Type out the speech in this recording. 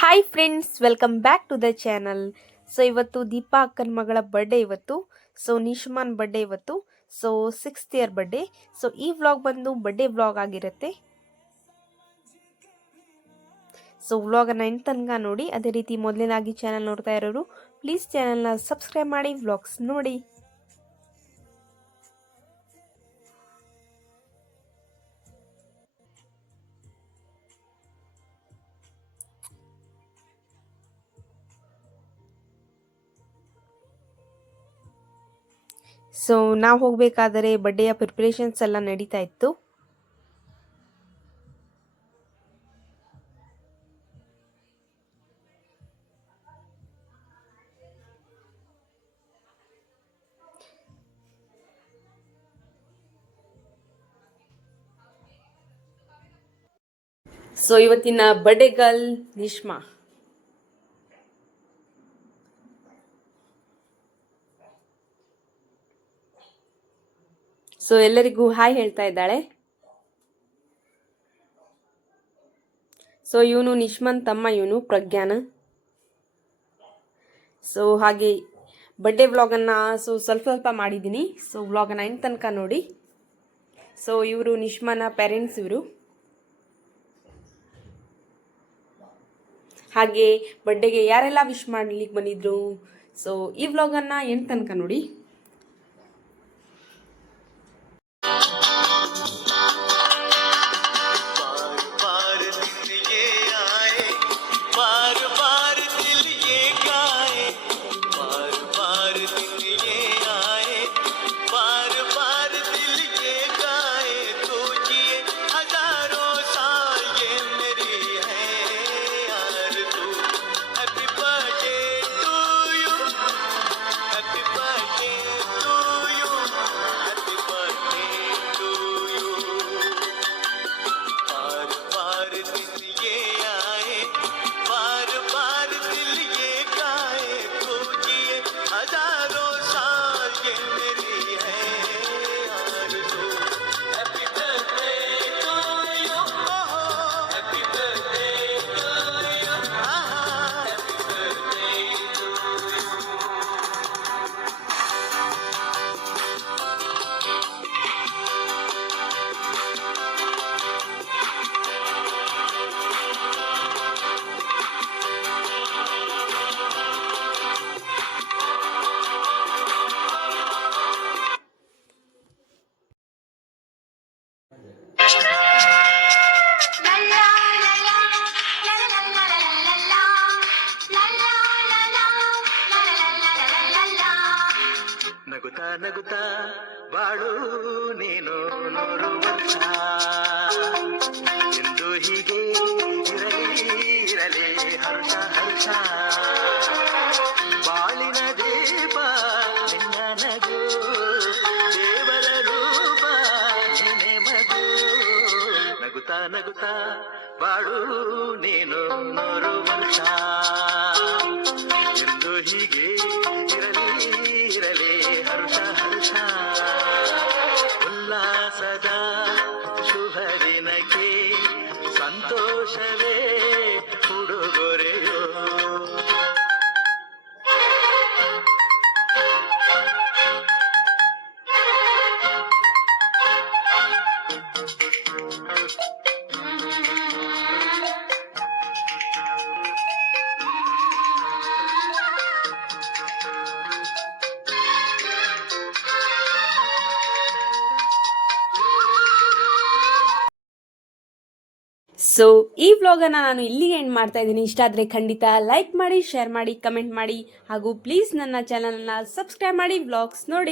Hi friends, welcome back to the channel. So ಇವತ್ತು ದೀಪಾ ಅಕ್ಕನ ಮಗಳ ಬರ್ಡೇ ಇವತ್ತು. ಸೊ ನಿಶ್ಮಾನ್ ಬರ್ಡೇ ಇವತ್ತು. So 6th year birthday. So ಈ ವ್ಲಾಗ್ ಬಂದು ಬರ್ಡೇ ವ್ಲಾಗ್ ಆಗಿರುತ್ತೆ. ಸೊ ವ್ಲಾಗನ್ನು ಎಂಡ್ ತನಕ ನೋಡಿ. ಅದೇ ರೀತಿ ಮೊದಲನೇದಾಗಿ ಚಾನಲ್ ನೋಡ್ತಾ ಇರೋರು ಪ್ಲೀಸ್ ಚಾನಲ್ನ ಸಬ್ಸ್ಕ್ರೈಬ್ ಮಾಡಿ ವ್ಲಾಗ್ಸ್ ನೋಡಿ. ಸೊ ನಾವು ಹೋಗಬೇಕಾದರೆ ಬರ್ಡೇಯ ಪ್ರಿಪ್ರೇಷನ್ಸ್ ಎಲ್ಲ ನಡೀತಾ ಇತ್ತು. ಸೊ ಇವತ್ತಿನ ಬರ್ಡೇ ಗರ್ಲ್ ನಿಶ್ಮಾ. ಸೊ ಎಲ್ಲರಿಗೂ ಹಾಯ್ ಹೇಳ್ತಾ ಇದ್ದಾಳೆ. ಸೊ ಇವನು ನಿಶ್ಮನ್ ತಮ್ಮ, ಇವನು ಪ್ರಜ್ಞಾನ. ಸೊ ಹಾಗೆ ಬರ್ಡೇ ವ್ಲಾಗನ್ನು ಸ್ವಲ್ಪ ಸ್ವಲ್ಪ ಮಾಡಿದ್ದೀನಿ. ಸೊ ವ್ಲಾಗನ್ನು ಎಂಡ್ ತನಕ ನೋಡಿ. ಸೊ ಇವರು ನಿಶ್ಮನ ಪೇರೆಂಟ್ಸ್ ಇವರು. ಹಾಗೆ ಬರ್ಡೇಗೆ ಯಾರೆಲ್ಲ ವಿಶ್ ಮಾಡ್ಲಿಕ್ಕೆ ಬಂದಿದ್ರು. ಸೊ ಈ ವ್ಲಾಗನ್ನು ಎಂಡ್ ತನಕ ನೋಡಿ. ನಗುತ್ತಾ ನಗುತ್ತಾ ಬಾಳು ನೀನು 100 ವರ್ಷ ಎಂದು ಹೀಗೆ ಇರಲಿ ಹರ್ಷ ಹರ್ಷ. ಬಾಳಿನ ದೀಪ ನಿನ್ನ ನಗು, ದೇವರ ರೂಪ ನಿನೆ ಮಗು. ನಗುತ್ತಾ ನಗುತ್ತಾ ಬಾಳು ನೀನು 100 ವರ್ಷ ಎಂದು ಹೀಗೆ ಇರಲಿ ಹರ್ಷ ಹರ್ಷ. ಉಲ್ಲಾಸದ ಶುಭ ದಿನಕ್ಕೆ ಸಂತೋಷವೇ ಉಡುಗೊರೆಯೋ. ಸೊ ಈ ವ್ಲಾಗನ್ನು ನಾನು ಇಲ್ಲಿಗೆ ಎಂಡ್ ಮಾಡ್ತಾ ಇದ್ದೀನಿ. ಇಷ್ಟ ಆದರೆ ಖಂಡಿತ ಲೈಕ್ ಮಾಡಿ, ಶೇರ್ ಮಾಡಿ, ಕಮೆಂಟ್ ಮಾಡಿ ಹಾಗೂ ಪ್ಲೀಸ್ ನನ್ನ ಚಾನಲ್ನ ಸಬ್ಸ್ಕ್ರೈಬ್ ಮಾಡಿ ವ್ಲಾಗ್ಸ್ ನೋಡಿ.